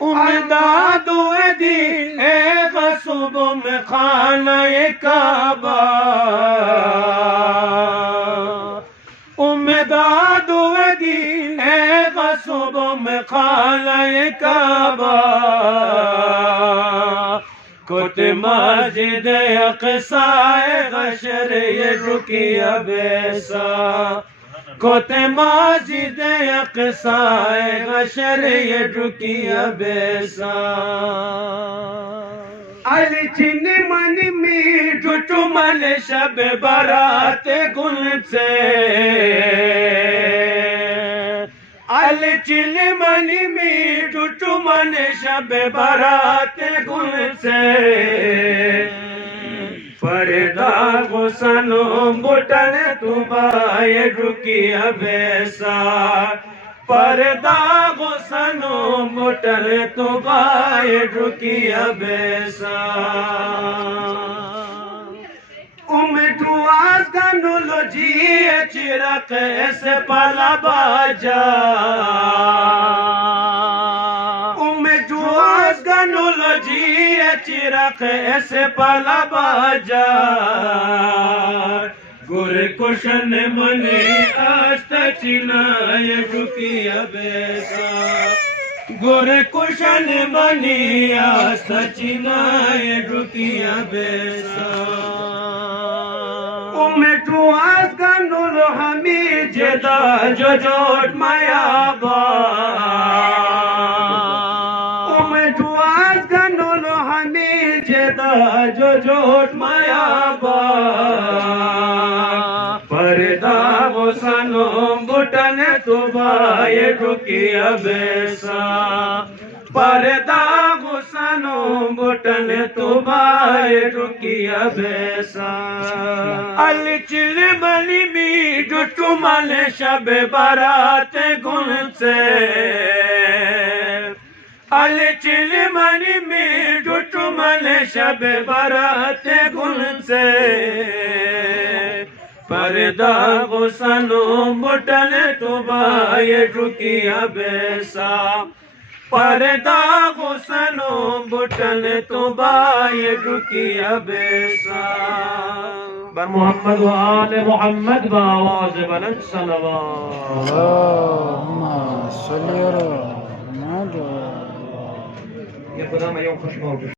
उमदाद दीन गसूब में खाना काबा उमदाद दीन गसूब में खाना काबा कुत मस्जिद अक़सा गशर ये रुकिया बेसा कुत मस्जिद अक़सा गशर ये रुकिया बेसा अली चिनी मनी मी जुटुमल शब बारात गुल से अली चिनी मनी मी जुटुमल शब बारात गुल से पर्दा गुसनो बुटन तुबाए रुकिया बेसा पर्दा गुसनो बुटन तुबाए रुकिया बेसा उमटुआस गनुलो जी चिरक ऐसे पला बाजा उमटुआस गनुलो जी चिरक ऐसे पला बाजा गुर कुशन मने आस्त चिनाय रुकिया बेसा गुर कुशन मने आस्त चिनाय रुकिया बेसा उमेटू आज गनुल हमी जेदा जो जोट मायाबा उमेटू आज गनुल हमी जेदा जो जोट मायाबा पर्दा गुसनो बुटन तुबाए रुकिया बेसा पर्दा गुसनो बुटन तुबाए रुकिया बेसा अल चिल मनी मी जुटुमल शब बारात गुल से अल चिल मनी मी जुटुमल शब बारात गुल से पर्दा गुसनो बुटन तुबाए रुकिया बेसा पर्दा गुसनो बुटन तुबाए रुकिया बेसा बर मोहम्मद व आले मोहम्मद बावाज बुलंद सलवात अल्लाहुम्मा सल्ली अला मुहम्मद। ये खुदा मैं यूं खुश